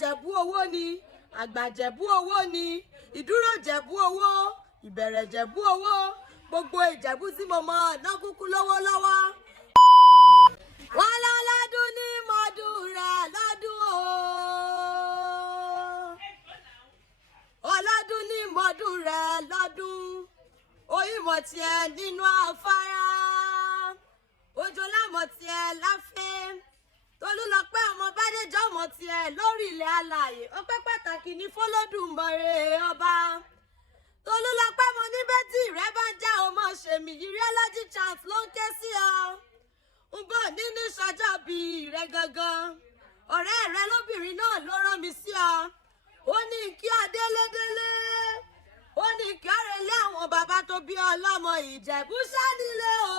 Ìjẹ̀bú owó ni, àgbà Ìjẹ̀bú owó ni, ìdúró Ìjẹ̀bú owó, ìbẹ̀rẹ̀ Ìjẹ̀bú owó, gbogbo Ìjẹ̀bú tí mo mọ̀ náà kúkú lówó lọ́wọ́. Wọ́n lọ́lọ́dún ní mọ́dún rẹ̀ lọ́dún o. Ọlọ́dún ní mọ́dún rẹ̀ lọ́dún. Oyinmọ̀ tiẹ̀ nínú afárá. Òjò lámọ̀ tiẹ̀ láfẹ́. Tolúlọpẹ́ ọmọ Bádéjọ́ mọ̀ tiẹ̀ lórí ilẹ̀ alààyè. Ọpẹ́ pàtàkì ní f'Olódùmarè ọba. Tolúlọpẹ́ mo ní bẹ́tì rẹ bá ń já ọmọ ṣèmí. Ire'ology Chants ló ń ké sí ọ. Ń bọ̀ nínú ìṣọjọ́ bíi rẹ gangan. Ọ̀rẹ́ rẹ lóbìnrin náà ló rán mi sí ọ. Ó ní kí ọ délédélé. Ó ní kí ọ relé àwọn bàbá tó bí ọlọ́mọ Ìjẹ̀bú ṣánilé o.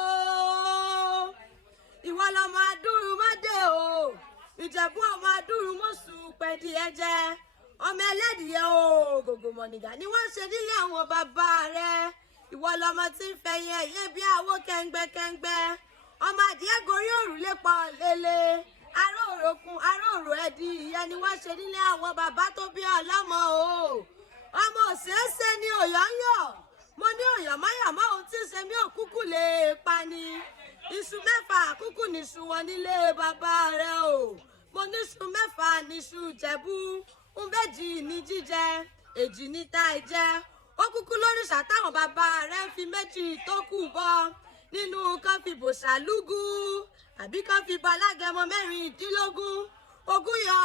Ìwọ lọmọ adúrúmọ́dé o. Ìjẹ̀bú ọmọ adúrúmọ́sù pẹ̀dí ẹ̀jẹ̀. Ọmọ ẹlẹ́dìyẹ o. Gògòmọ̀nìgà ni wọ́n ṣe nílé àwọn bàbá rẹ̀. Ìwọ lọmọ tí ń fẹ̀yìn ẹ̀yẹ bí àwo kẹ́ngbẹ́kẹ́ngbẹ́. Ọmọ adìẹ gorí òrùlé pọ̀ lélẹ̀. Aró òròkun aró òrò ẹ̀dì ìyẹn ni wọ́n ṣe nílé àwọn bàbá tó bí ọlọ́mọ o. Ọmọ òṣèṣe ni òyọ́yọ̀. Mo ní òyọ̀mọ́yọ̀mọ́ ohun tí ń ṣe mí òkúkú lè pa ni. Iṣu mẹ́fà kúkú níṣu wọn nílé bàbá rẹ̀ o. Mo níṣu mẹ́fà níṣu Ìjẹ̀bú. Ń méjì ní jíjẹ, èjì ní táì jẹ. Ó kúkú lóríṣà táwọn bàbá rẹ̀ ń fi méjì tó kù bọ. Nínú kan fi bòṣà lúgú àbí kan fi balágẹmọ mẹ́rìndínlógún. Ogún yọ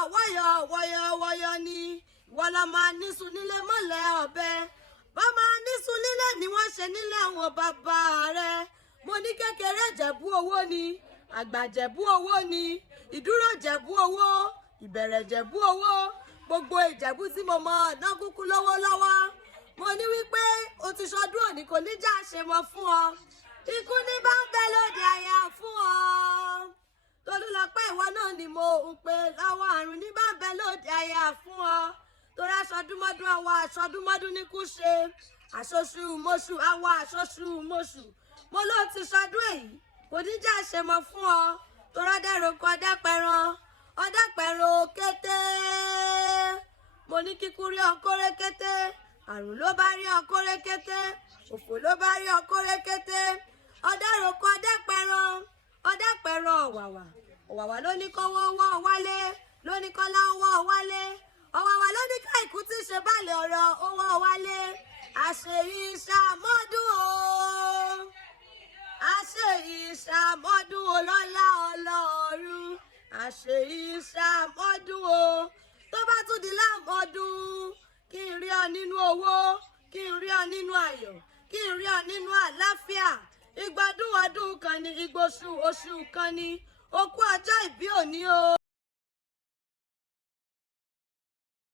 wọ́yọ̀ ni. Ìwọ lọmọ níṣu nílé mọ́lẹ̀ ọ̀bẹ. Bọ́mọ níṣu nílé ni wọ́n ṣe nílé àwọn bàbá rẹ̀. Mo ní kékeré Ìjẹ̀bú owó ni, àgbà Ìjẹ̀bú owó ni, ìdúró Ìjẹ̀bú owó, ìbẹ̀rẹ̀ Ìjẹ̀bú owó, gbogbo Ìjẹ̀bú tí mo mọ̀ náà kúkú lówó lọ́wọ́. Mo ní wípé o ti ṣọdún òní kò ní já ṣe mọ́ fún ọ. Ikú ní bá ń bẹ lóde àyà fún ọ. Tolúlọpẹ́ ìwọ náà ni mo ń pè lọ́wọ́ àrùn ní bá ń bẹ lóde àyà fún ọ. Torí aṣọdúnmọ́dún àwọ̀ aṣọdúnmọ́dún ní kú ṣe. Àṣoṣù mọ́ṣù àwọ̀ àṣoṣù mọ́ṣù. Mo ló ti ṣọdún èyí kò ní já ṣe mọ́ fún ọ. Torí ọdẹ́rọ̀kọ ọdẹ́pẹ̀rọ kété. Mo ní kíkú rí ọkọ́rẹ́ kété. Àrùn ló bá rí ọkọ́rẹ́ kété. Òfò ló bá rí ọkọ́rẹ́ kété. Ọdẹ́rọ̀kọ ọdẹ́pẹ̀rọ ọ̀wàwà ló ní kọ́wọ́ wọ́ wálé. Ló ní kọ́lá wọ́ wálé. Ọ̀wàwà ló ní káìkú tí ṣe bálẹ̀ ọ̀rọ̀ owó wálé. Àṣeyí ṣàmọ́dún o. Àṣeyí ṣàmọ́dún o lọ́lá Ọlọ́run. Àṣeyí ṣàmọ́dún o. Tó bá tún di lámọ́dún. Kí n rí ọ nínú owó. Kí n rí ọ nínú ayọ̀. Kí n rí ọ nínú àlàáfíà. Ìgbọ̀dún ọdún kan ni, ìgbòsù oṣù kan ni. Okú ọjọ́ ìbí òní o.